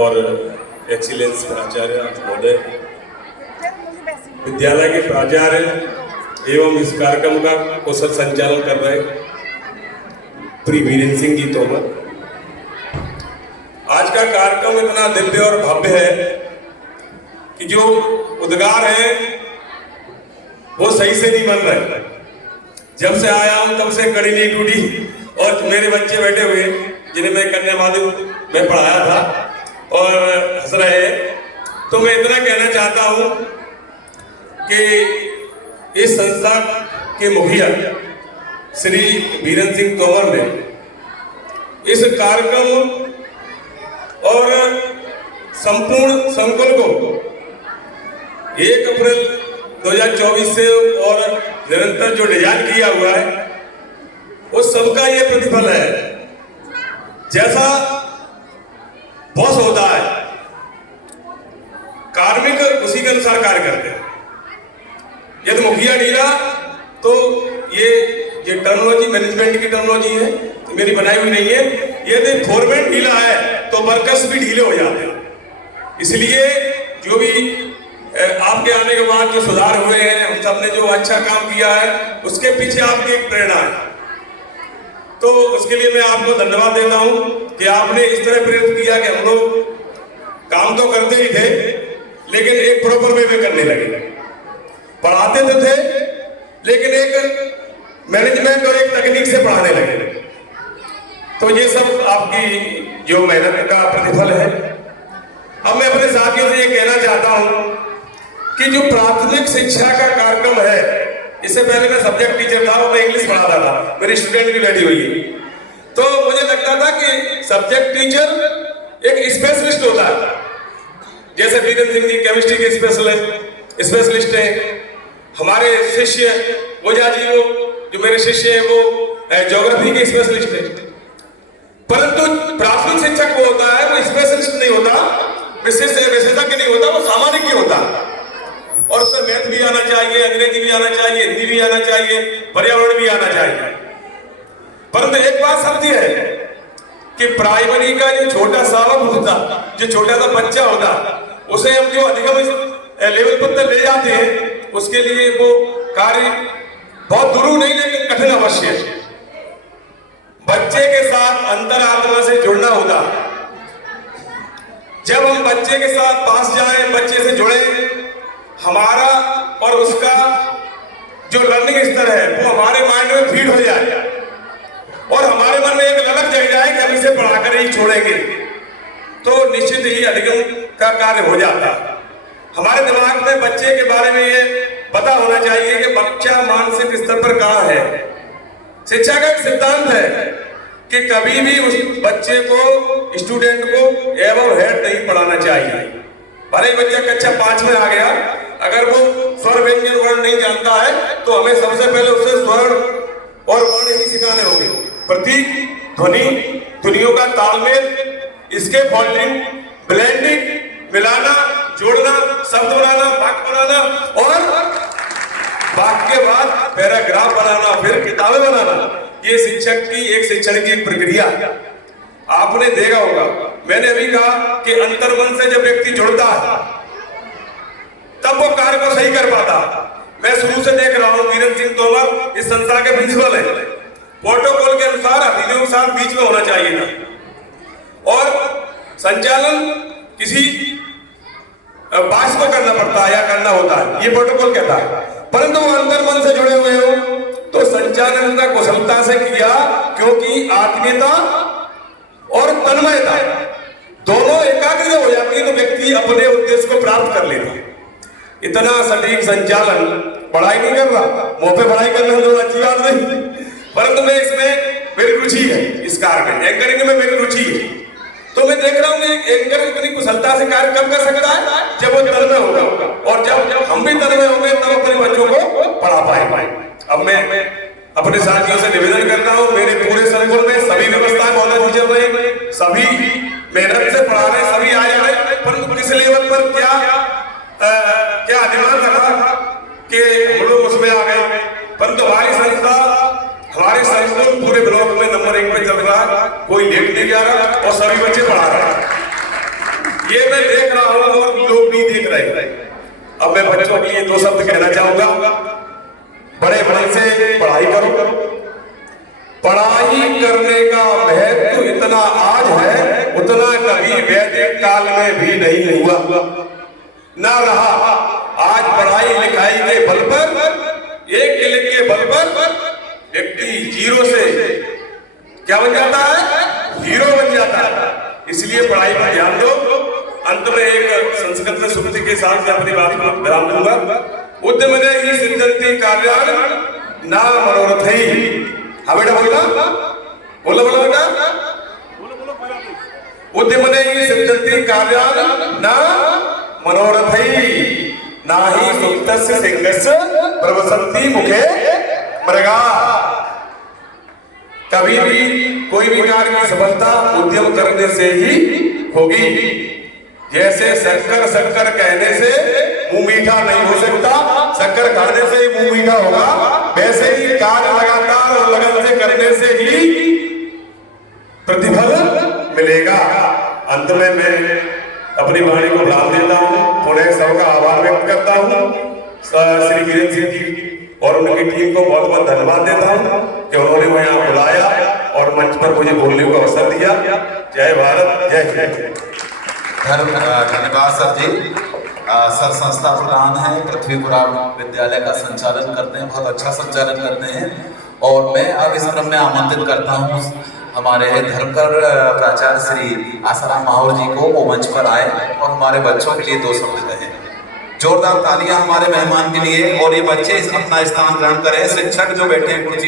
और एक्सीलेंस प्राचार्य महोदय, विद्यालय के प्राचार्य एवं इस कार्यक्रम का कुशल संचालन कर रहे श्री वीरेंद्र सिंह जी तोमर। आज का कार्यक्रम इतना दिव्य और भव्य है कि जो उद्गार है वो सही से नहीं बन रहे। जब से आया हूं तब से कड़ी नहीं टूटी और मेरे बच्चे बैठे हुए जिन्हें मैं कन्या माध्यमिक में पढ़ाया था और हंस रहे हैं। तो मैं इतना कहना चाहता हूं कि इस संस्था के मुखिया श्री वीरेंद्र सिंह तोमर ने इस कार्यक्रम और संपूर्ण संकुल को 1 अप्रैल 2024 से और निरंतर जो डिजाइन किया हुआ है उस सबका ये प्रतिफल है। जैसा बॉस होता है, कार्मिक उसी के अनुसार कार्य करते हैं। यदि मुखिया ढीला तो ये टर्मिनोलॉजी मैनेजमेंट की टर्मिनोलॉजी है, तो मेरी बनाई हुई नहीं है। यदि फोरमैन ढीला है तो वर्कर्स भी ढीले हो जाते हैं। इसलिए जो भी आपके आने के बाद जो सुधार हुए हैं, हम सब ने जो अच्छा काम किया है उसके पीछे आपकी एक प्रेरणा है। तो उसके लिए मैं आपको धन्यवाद देता हूं कि आपने इस तरह प्रेरित किया कि हम लोग काम तो करते ही थे लेकिन एक प्रॉपर वे में करने लगे। पढ़ाते तो थे लेकिन एक मैनेजमेंट और एक तकनीक से पढ़ाने लगे। तो ये सब आपकी जो मेहनत का प्रतिफल है। अब मैं अपने साथियों से ये कहना चाहता हूं कि जो प्राथमिक शिक्षा का कार्यक्रम है, इससे पहले मैं सब्जेक्ट टीचर था और मैं इंग्लिश पढ़ाता था, मेरी स्टूडेंट भी बैठी हुई है। तो मुझे लगता था कि सब्जेक्ट टीचर एक स्पेशलिस्ट होता है। जैसे वीरेंद्र सिंह जी केमिस्ट्री के स्पेशलिस्ट हैं, हमारे शिष्य ओझा जी वो जो मेरे शिष्य हैं वो ज्योग्राफी के स्पेशलिस्ट हैं। परंतु प्राथमिक शिक्षक वो होता है, वो स्पेशलिस्ट नहीं होता, विशेषज्ञ नहीं होता, वो सामान्य होता है। और उसमें मैथ भी आना चाहिए, अंग्रेजी भी आना चाहिए, हिंदी भी आना चाहिए, पर्यावरण भी आना चाहिए। परंतु एक बात सत्य है कि प्राइमरी का जो छोटा शावक होता, जो छोटा सा बच्चा होता, उसे हम जो अधिगम लेवल पर ले जाते हैं, उसके लिए वो कार्य बहुत दुरूह नहीं लेकिन कठिन अवश्य है। बच्चे के साथ अंतरात्मा से जुड़ना होता। जब हम बच्चे के साथ पास जाएं, बच्चे से जुड़े, हमारा और उसका जो लर्निंग स्तर है वो हमारे माइंड में फीड हो जाए और हमारे मन में एक ललक जग जाए कि हम इसे पढ़ाकर ही छोड़ेंगे, तो निश्चित ही अधिगम का कार्य हो जाता है। हमारे दिमाग में बच्चे के बारे में ये पता होना चाहिए कि बच्चा मानसिक स्तर पर कहां है। शिक्षा का एक सिद्धांत है कि कभी भी उस बच्चे को, स्टूडेंट को एवं हेड नहीं पढ़ाना चाहिए। भले बच्चा कक्षा 5 में आ गया, अगर वो स्वर व्यंजन वर्ण नहीं जानता है तो हमें सबसे पहले उसे स्वर और वर्ण ही सिखाने होंगे। प्रतीक, ध्वनि, ध्वनियों का तालमेल, इसके फोल्डिंग, ब्लेंडिंग, मिलाना, जोड़ना, शब्द बनाना, वाक्य बनाना और वाक्य के बाद पैराग्राफ बनाना, फिर किताबें बनाना, ये शिक्षक की एक शैक्षणिक की प्रक्रिया। आपने देखा होगा, मैंने अभी कहा कि अंतर्मन से जब व्यक्ति जुड़ता है तब वो कार्य को सही कर पाता। मैं शुरू से देख रहा हूं, वीरेंद्र सिंह तोमर इस संस्था के प्रिंसिपल है। प्रोटोकॉल के अनुसार अतिथियों के साथ बीच में होना चाहिए था और संचालन किसी बास को करना पड़ता है या करना होता है, ये प्रोटोकॉल कहता है। परंतु वो अंतर्मन से जुड़े हुए हो तो संचालन का कुशलता से किया, क्योंकि आत्मीयता और तन्मयता दोनों एकाग्र हो जाती है तो व्यक्ति अपने उद्देश्य को प्राप्त कर लेता है। इतना सटीक संचालन, पढ़ाई नहीं कर रहा, मुंह पे पढ़ाई करना तो अच्छी बात नहीं, परंतु मैं इसमें मेरी रुचि है, इस कार्य में एंकरिंग में मेरी रुचि है। तो मैं देख रहा हूँ कि एंकर इतनी कुशलता से कार्य कब कर सकता है जब वो तन्मय होगा, और जब हम भी तन्मय होंगे तब अपने बच्चों को पढ़ा पाए। अब मैं अपने साथियों से निवेदन करता हूँ, मेरे पूरे संकुल में सभी व्यवस्थाएं बहुत अच्छी चल रही, सभी मेहनत से पढ़ा रहे, सभी आ जा रहे, परंतु किस लेवल पर क्या अधिमान रहा कि हम लोग उसमें आ गए। परंतु हमारी संस्था, हमारे संकुल पूरे ब्लॉक में नंबर 1 पे चल रहा है, कोई लेट नहीं जा रहा और सभी बच्चे पढ़ा रहे हैं। ये मैं देख रहा हूं और लोग नहीं देख रहे। अब मैं बच्चों के लिए 2 शब्द कहना चाहूंगा। बड़े बड़े से पढ़ाई करो। पढ़ाई करने का महत्व इतना आज है उतना कभी वैदिक काल में भी नहीं हुआ ना रहा। आज पढ़ाई लिखाई के बल पर, एक क्लिक के बल पर व्यक्ति जीरो से क्या बन जाता है, हीरो बन जाता है। इसलिए पढ़ाई पर ध्यान दो। अंत में एक संस्कृत में सूक्ति के साथ मैं अपनी बात को विराम दूंगा। उद्यमने ही सिद्धंति कार्यान ना मनोरथै। हाँ बेटा बोला, बोलो बोलो बेटा। उद्यमने ही सिद्धंति कार्यान ना मनोरथै ना ही सुप्तस्य सिंहस्य प्रवसन्ति मुखे मृगा। कभी भी कोई भी कार्य की सफलता उद्यम करने से ही होगी। जैसे शक्कर शक्कर कहने से मुंह मीठा नहीं हो सकता, शक्कर खाने से ही मुंह मीठा होगा, वैसे ही कार्य लगातार और लगन से करने से ही प्रतिफल मिलेगा। अंत में मैं अपनी वाणी को विराम देता हूँ। पुनः सबका आभार व्यक्त करता हूँ। श्री वीरेंद्र सिंह जी और उनकी टीम को बहुत बहुत धन्यवाद देता हूँ कि उन्होंने मुझे यहाँ बुलाया और मंच पर मुझे बोलने का अवसर दिया। जय भारत, जय जय। धन्यवाद सर जी। सर संस्था प्रधान हैं, पृथ्वीपुरा विद्यालय का संचालन करते हैं, बहुत अच्छा संचालन करते हैं। और मैं अब इस क्रम में आमंत्रित करता हूँ हमारे धर्मकर प्राचार्य श्री आसाराम माहौर जी को, वो मंच पर आए और हमारे बच्चों के लिए 2 शब्द कहें। जोरदार तालियां हमारे मेहमान के लिए। और ये बच्चे अपना स्थान ग्रहण करें। शिक्षक जो बैठे हैं कुर्सी